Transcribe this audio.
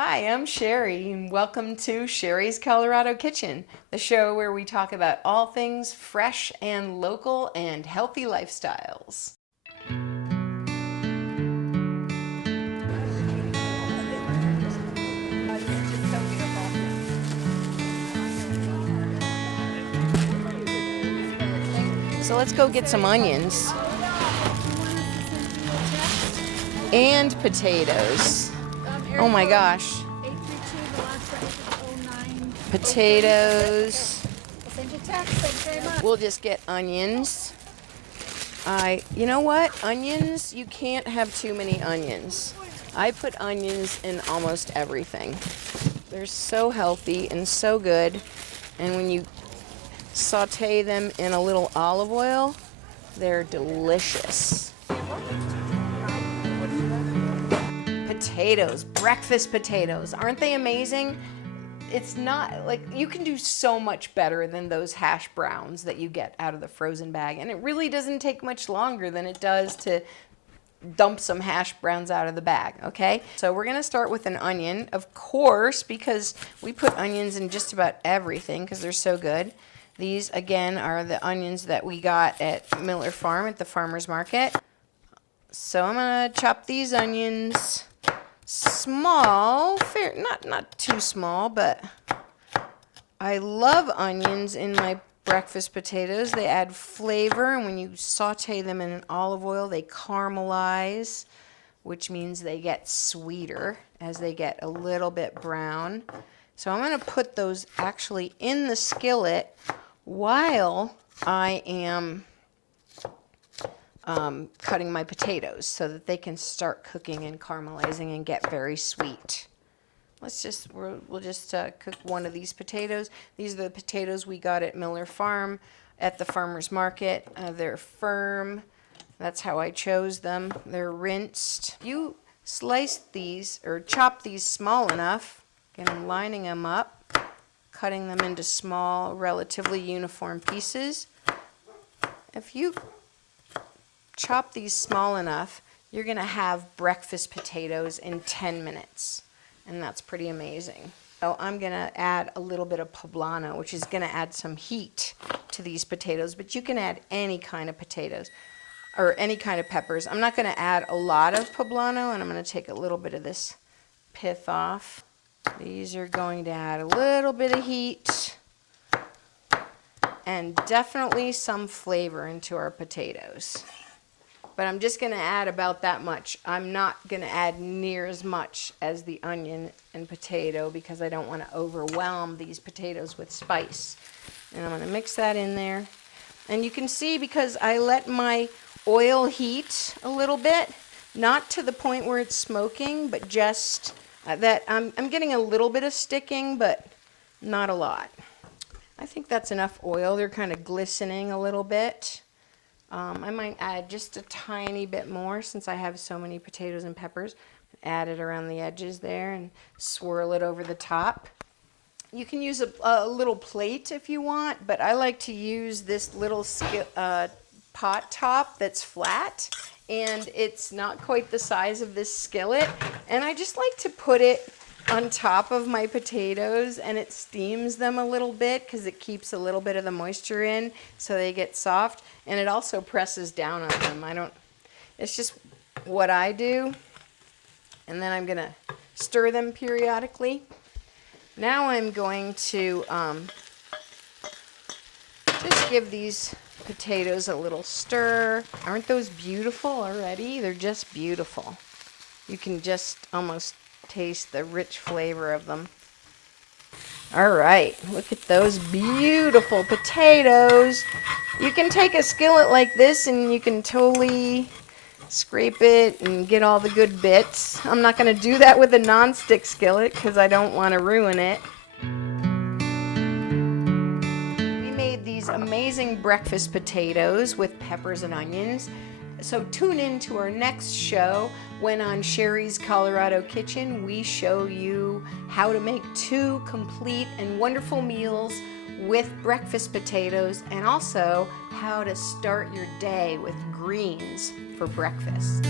Hi, I'm Shari, and welcome to Shari's Colorado Kitchen, the show where we talk about all things fresh and local and healthy lifestyles. So let's go get some onions and potatoes. Oh my gosh. Potatoes. We'll just get onions. You know what? Onions, you can't have too many onions. I put onions in almost everything. They're so healthy and so good. And when you saute them in a little olive oil, they're delicious. Potatoes, breakfast potatoes. Aren't they amazing? It's not like you can do so much better than those hash browns that you get out of the frozen bag. And it really doesn't take much longer than it does to dump some hash browns out of the bag, okay? So we're gonna start with an onion, of course, because we put onions in just about everything because they're so good. These, again, are the onions that we got at Miller Farm at the farmer's market. So I'm gonna chop these onions small, fair, not too small, but I love onions in my breakfast potatoes. They add flavor, and when you saute them in an olive oil, they caramelize, which means they get sweeter as they get a little bit brown. So I'm going to put those actually in the skillet while I am cutting my potatoes so that they can start cooking and caramelizing and get very sweet. We'll just cook one of these potatoes. These are the potatoes we got at Miller Farm at the farmer's market. They're firm. That's how I chose them. They're rinsed. You slice these or chop these small enough. Again, I'm lining them up, cutting them into small, relatively uniform pieces. If you chop these small enough, you're going to have breakfast potatoes in 10 minutes. And that's pretty amazing. So I'm going to add a little bit of poblano, which is going to add some heat to these potatoes. But you can add any kind of potatoes or any kind of peppers. I'm not going to add a lot of poblano, and I'm going to take a little bit of this pith off. These are going to add a little bit of heat and definitely some flavor into our potatoes. But I'm just going to add about that much. I'm not going to add near as much as the onion and potato because I don't want to overwhelm these potatoes with spice. And I'm going to mix that in there. And you can see because I let my oil heat a little bit, not to the point where it's smoking, but just that I'm getting a little bit of sticking, but not a lot. I think that's enough oil. They're kind of glistening a little bit. I might add just a tiny bit more since I have so many potatoes and peppers. Add it around the edges there and swirl it over the top. You can use a little plate if you want, but I like to use this little pot top that's flat, and it's not quite the size of this skillet. And I just like to put it on top of my potatoes, and it steams them a little bit because it keeps a little bit of the moisture in so they get soft, and it also presses down on them. It's just what I do. And then I'm going to stir them periodically. Now I'm going to just give these potatoes a little stir. Aren't those beautiful already? They're just beautiful. You can just almost taste the rich flavor of them. All right, look at those beautiful potatoes. You can take a skillet like this and you can totally scrape it and get all the good bits. I'm not going to do that with a non-stick skillet because I don't want to ruin it. We made these amazing breakfast potatoes with peppers and onions. So tune in to our next show when on Shari's Colorado Kitchen we show you how to make 2 complete and wonderful meals with breakfast potatoes, and also how to start your day with greens for breakfast.